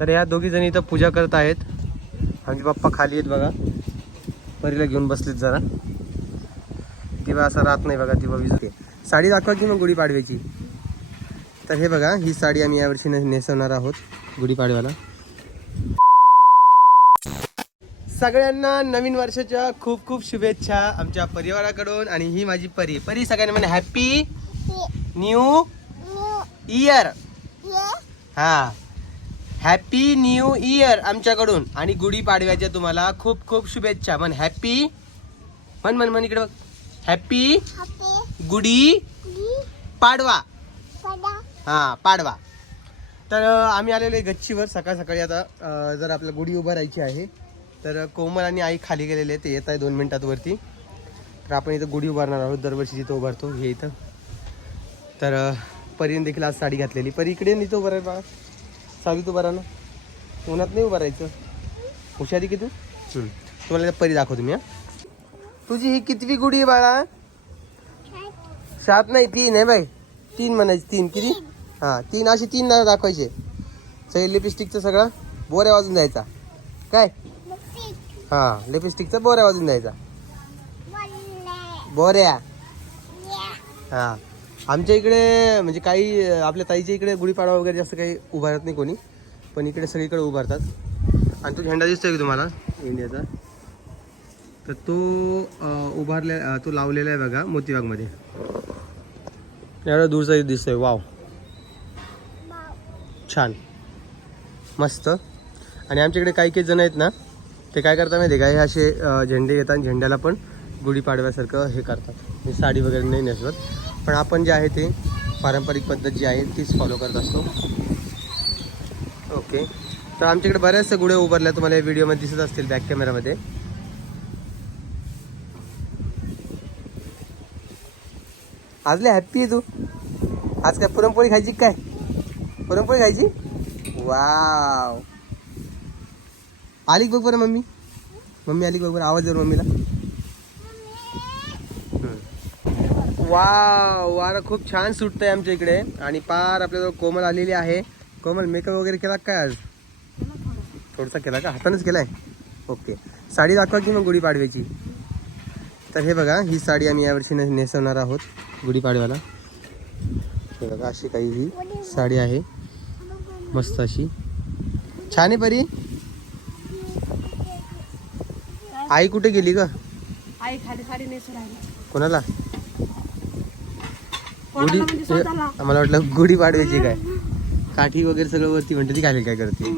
तर या दोघी जणी इथं पूजा करत आहेत. आमचे पप्पा खाली आहेत बघा. परीला घेऊन बसलीत जरा. दिवा असा राहत नाही बघा दिवा विजते साडी दाखवा की मग गुढीपाडव्याची तर हे बघा ही साडी आम्ही यावर्षी नेसवणार आहोत गुढीपाडव्याला सगळ्यांना नवीन वर्षाच्या खूप खूप शुभेच्छा आमच्या परिवाराकडून आणि ही माझी परी. परी सगळ्यांना म्हणजे हॅपी न्यू इयर हा. हॅपी न्यू इयर आमच्याकडून. आणि गुढीपाडव्याच्या तुम्हाला खूप खूप शुभेच्छा. म्हण हॅपी म्हण म्हण म्हण इकडे बघ. हॅपी गुढी पाडवा. हा पाडवा. तर आम्ही आलेलो आहे गच्चीवर सकाळ सकाळी आता जर आपल्याला गुढी उभारायची आहे तर कोमल आणि आई खाली गेलेले ते येत आहे दोन मिनिटात वरती. तर आपण इथं गुढी उभारणार आहोत. दरवर्षी जिथं उभारतो हे इथं. तर परीने देखील आज साडी घातलेली. परी इकडे नाही तो बरं बाळा सावली तू बरा ना उन्हात नाही उभं राहायचं हुशारी की तू हम्म. तुम्हाला परी दाखवतो मी हा. तुझी ही कितवी गुढी आहे बाळा? सात नाही तीन आहे बाई. तीन म्हणायची तीन. किती? हा तीन. अशी तीन ना दाखवायचे सगळे लिपस्टिकचं सगळं बोऱ्या वाजून द्यायचा. काय? हा लिपस्टिकचा बोऱ्या वाजून द्यायचा. बोऱ्या. हा. आमच्या इकडे म्हणजे काही आपल्या ताईच्या इकडे गुढीपाडवा वगैरे जास्त काही उभारत नाही कोणी. पण इकडे सगळीकडे उभारतात. आणि तो झेंडा दिसतोय की तुम्हाला? इंडियाचा. तर तो उभारल्या तो लावलेला आहे बघा मोतीबागमध्ये. एवढा दूरचा दिसतोय. वाव. छान. मस्त. आणि आमच्याकडे काही काही जण आहेत ना ते काय करतात माहिती आहे का हे असे झेंडे येतात आणि झेंड्याला पण गुढीपाडव्यासारखं हे करतात. हे साडी वगैरे नाही नेसवत. पण आपण जे आहे ते पारंपरिक पद्धत जी आहे तीच फॉलो करत असतो. ओके तर आमच्याकडे बऱ्याचशा गुढ्या उभारल्या तुम्हाला या व्हिडिओमध्ये दिसत असतील बॅक कॅमेरामध्ये आज लय हॅप्पी आहे तू. आज काय पुरणपोळी खायची काय? पुरणपोळी खायची? वाव आली बघ बरं मम्मी? मम्मी आली बघ बरं? आवाज देऊ मम्मीला. वाव वारं खूप छान सुटतंय आमच्या इकडे. आणि पार आपल्याजवळ कोमल आलेली आहे. कोमल मेकअप वगैरे केला का काय आज? थोडासा केला का? हातानेच केलाय? ओके साडी दाखवा की मग गुढीपाडव्याची तर हे बघा ही साडी आम्ही यावर्षी ने- नेसवणार आहोत गुढीपाडव्याला हे बघा अशी काही ही साडी आहे. मस्त अशी. छान आहे परी. आई कुठे गेली ग? आई खाली साडी नेसून कोणाला? गुढी कोणाला म्हणजे वाटलं गुढी पाडव्याची काय? काठी वगैरे सगळं वरती म्हणते ती खाली काय करते?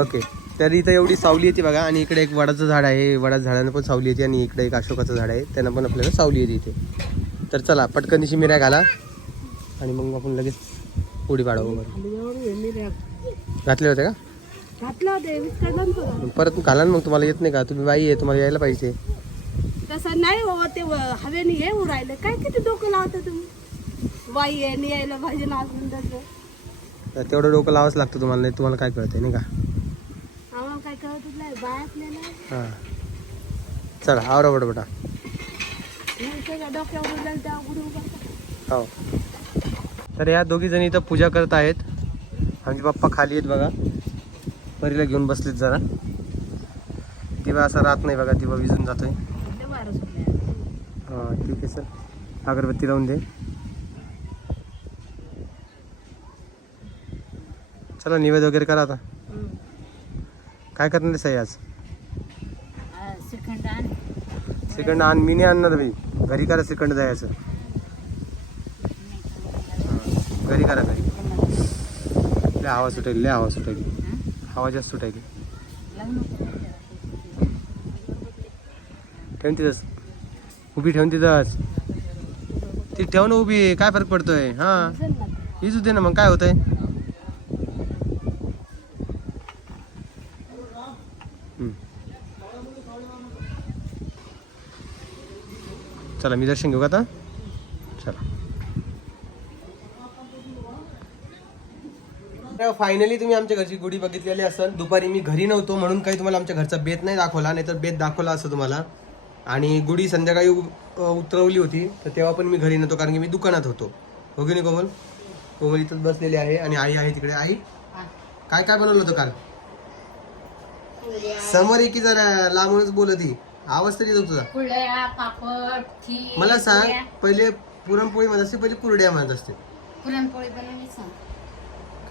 ओके. तर इथं एवढी सावली येते बघा आणि इकडे एक वडाचं झाड आहे. वडाच्या झाडानं पण सावली येते आणि इकडे एक अशोकाचं झाड आहे. त्यांना पण आपल्याला सावली येते इथे. तर चला पटकन दिशी मिऱ्या घाला. आणि मग आपण लगेच गुढी पाडवा हे घातले होते का? परत घाला ना मग तुम्हाला येत नाही का? तुम्ही बाई आहे तुम्हाला यायला पाहिजे. तसं नाही बाबा ते हवेने हे उरायलं काय किती डोकं लावता तुम्ही? बाई आहे नि यायला पाहिजे ना अजून तसं तर तेवढं डोकं लावाच लागतं तुम्हाला नाही तुम्हाला काय कळतंय नाही का? आम्हाला काय कळतच नाही बाय आपल्याला. हां. चला आवरा बटा मग सगळ्या डोक्यावर जाईल त्या गुढी उभा हो. तर या दोघी जणी इथं पूजा करत आहेत. आमचे पप्पा खाली आहेत बघा. परीला घेऊन बसलीत जरा. दिवा असा राहत नाही बघा दिवा विजून जातोय. वारं सुटलं हां ठीक आहे सर अगरबत्ती लावून दे. चला निवेद वगैरे करा आता. काय करणार सई आज? श्रीखंड आण. श्रीखंड आण. मी नाही आणणार मी घरी करा श्रीखंड जायचं. घरी करा घरी. लय हवा सुटेल लय हवा सुटेल. हवा जास्त सुटेल. ठेवून तिथंच. उभी ठेवून तिथंच. ती ठेव ना उभी. काय फरक पडतोय? हा. हीच होते ना मग. काय होतंय? चला मी दर्शन घेऊ का आता? चला. फायनली तुम्ही आमच्या घरची गुढी बघितलेली असेल. दुपारी मी घरी नव्हतो म्हणून काही तुम्हाला आमच्या घरचा बेत नाही दाखवला नाहीतर बेत दाखवला असं तुम्हाला. आणि गुढी संध्याकाळी उतरवली होती तर तेव्हा पण मी घरी नव्हतो कारण की मी दुकानात होतो. हो की नाही कोमल? कोमल इथंच बसलेली आहे आणि आई आहे तिकडे. आई काय काय बनवलं होतं काल? समोर की जरा लांबूनच बोलत ही आवाज तरी येतो तुझा. कुरड्या पापड खीर मला सांग पुऱ्या. पहिले पुरणपोळी म्हणत असते पहिले कुरड्या म्हणत असते. पुरणपोळी बनवली सांग.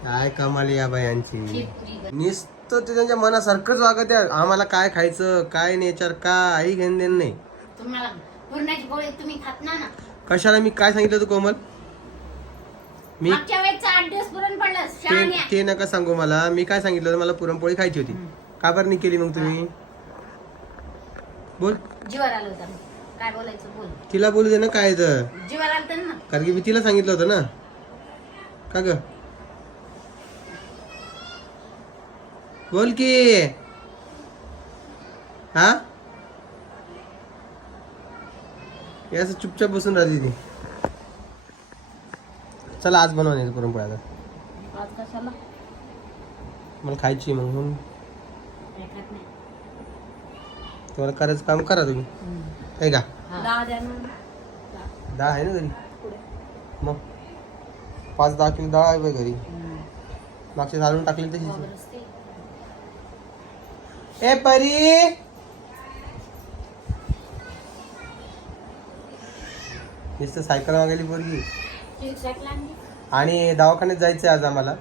काय कमाली या बायांची. खीर पुरी बनव. नुसतं ते त्यांच्या मनासारखंच वागत आहे. आम्हाला काय खायचं काय नेचर काही घेणं देणं नाही. तुम्हाला पुरणाची पोळी तुम्ही खात ना ना. कशाला मी काय सांगितलं होतं कोमल? मी मागच्या वेळेस आठ दिवस पुरण पडलं ते शहाण्या. ते नका सांगू मला. मी काय सांगितलं होतं? मला पुरणपोळी खायची होती. का बरं नाही केली मग तुम्ही? बोल. जीवर आलं होतं काय बोलायचं बोल. तिला बोलू दे ना काय तर. जीवर आलं होतं ना. कारण की मी तिला सांगितलं होतं ना. का ग? बोल की. हा? असं चुपचाप बसून राहते ती. चला आज बनवा नाही पुरणपोळ्या आता. आज कशाला? मला खायची मग म्हणून. खात नाही. तुम्हाला करायचं काम करा तुम्ही. आहे का दहा द्या आहे ना घरी? मग. पाच दहा किलो दहा आहे घरी. मागचे घालून टाकले तशीच. ए परी! नुसतं सायकल मागायली पोरगी. आणि दवाखान्यात जायचं आहे आज आम्हाला.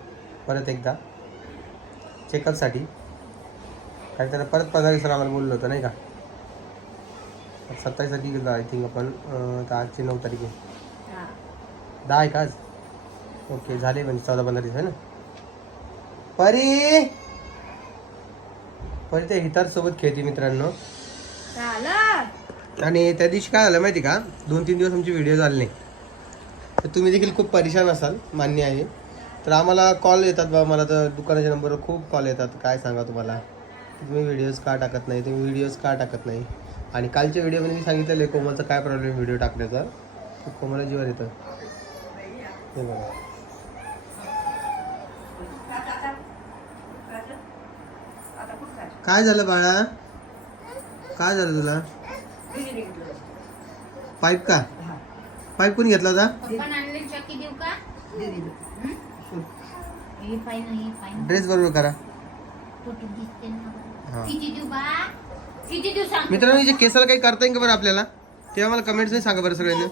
परत एकदा. चेकअपसाठी काही त्याला परत पंधरा दिवसाला आम्हाला बोललं होतं नाही का? सत्तावीस तारीख गेलो आय थिंक आपण तर आजची नऊ तारीख आहे. दहा आहे का आज? ओके झाले म्हणजे चौदा पंधरा दिवस आहे ना? परी! परी त्या हितार सोबत खेळते मित्रांनो. आणि त्या दिवशी काय झालं माहिती का? दोन तीन दिवस आमचे व्हिडिओ झाले नाही. तर तुम्ही देखील खूप परेशान असाल मान्य आहे. तर आम्हाला कॉल येतात बाबा मला तर दुकानाच्या नंबरवर खूप कॉल येतात. काय सांगा तुम्हाला? तुम्ही व्हिडिओज का टाकत नाही? तुम्ही व्हिडिओज का टाकत नाही? आणि कालच्या व्हिडिओमध्ये मी सांगितलेलं आहे कोमलचा काय प्रॉब्लेम व्हिडिओ टाकण्याचा? कोमला जीवर येतं. हे बघा. काय झालं बाळा? काय झालं तुला? पाईप का? पाईप कोणी घेतला होता. ड्रेस बरोबर करा. फोटो दिसते हा. ना. किती देऊ बा किती देऊ सांग. मित्रांनो हिच्या केसाला काही करता येईल का बरं आपल्याला? तेव्हा मला कमेंट्स नाही सांगा बरं सगळ्यांना.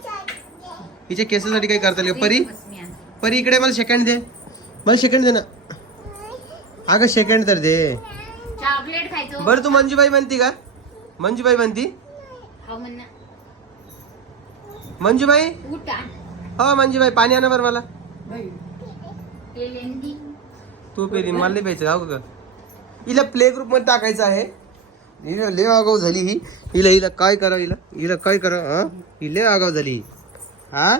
हिच्या केसासाठी काही करता येईल का? परी? बस मी आणते. परी इकडे मला सेकंड दे. मला सेकंड दे ना. अगं सेकंड तर दे. चॉकलेट खायचो. बरं तू मंजूबाई बनती का? मंजूबाई हो म्हण ना. मंजूबाई? उठा हो मंजूबाई पाणी आणा बरं मला. ते लेंदी. तू पेली मला नाही प्यायचं हो का? हिला प्ले ग्रुपमध्ये टाकायचं आहे. हिला लय आगाव झाली ही. हिला हिला काय करा हिला? हिला काय करा हा? ही लय आगाव झाली ही. हा?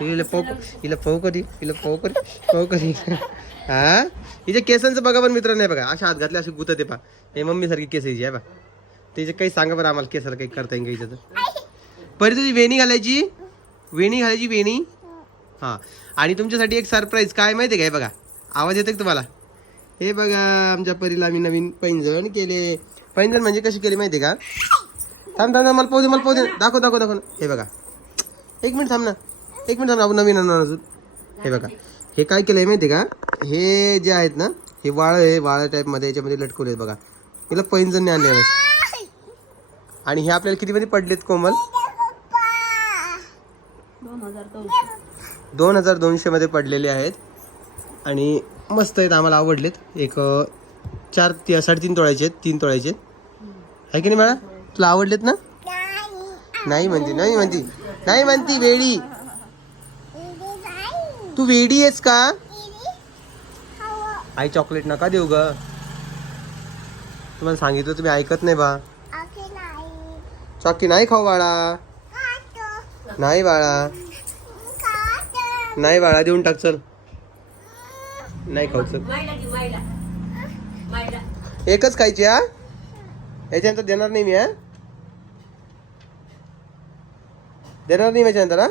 हिला पाहू हिला पाहू कधी हिला पाहू कधी पाहू कधी हा? हिच्या केसांचं बघा पण मित्र नाही बघा अशा हात घातले अशी गुत ते पा हे मम्मी सारखी केस हिची आहे बा त्याचे काही सांगा बरं आम्हाला केसाला काही करता येईल का हिचं तर परी तुझी वेणी घालायची? वेणी घालायची वेणी? हा. आणि तुमच्यासाठी एक सरप्राईज काय माहिती आहे काय बघा. आवाज येतो का तुम्हाला? हे बघा आमच्या परीला आम्ही नवीन पैंजण केले. पैंजण म्हणजे कशी केली माहिती आहे का? थांब थांब मला पाहू दे मला पाहू दे. दाखव दाखव दाखव. हे बघा. एक मिनिट थांब ना. एक मिनिट थांब आपण नवीन आणणार अजून हे बघा. हे काय केलंय माहिती आहे का? हे जे आहेत ना हे वाळ आहे वाळ टाईपमध्ये याच्यामध्ये लटकवले आहेत बघा. हिला पैंजणने आणले आणि हे आपल्याला कितीमध्ये पडलेत कोमल? दोन हजार दोन हजार दोनशे मध्ये पडलेले आहेत. आणि मस्त आहेत आम्हाला आवडलेत. एक चार ती- साडेतीन तोळ्याचे आहेत तीन तोळ्याचे आहे की नाही मॅडम तुला आवडलेत ना? नाही म्हणते नाही म्हणती. नाही म्हणती वेडी. तू वेडी आहेस का? आई चॉकलेट नका देऊ ग. तुम्हाला सांगितलं तुम्ही ऐकत नाही बा. चॉकी नाही खाऊ बाळा. नाही बाळा. नाही बाळा देऊन टाक चल. नाही खाऊ चल एकच खायची हा? याच्यानंतर देणार नाही मी हा? देणार नाही मी याच्यानंतर हा?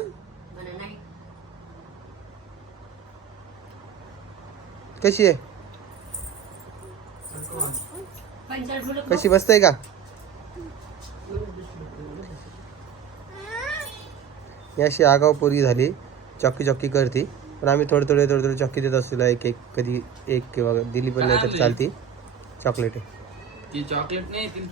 कशी आहे? कशी आहे का? अशी आगाव पोरगी झाली. चॉकी चॉकी करते. पण आम्ही थोडे थोडे थोडे थोडे चॉकी देत असतो. एक एक कधी एक किंवा दिली पण नाही तर चालती. चॉकलेट आहे. ती चॉकलेट नाही ती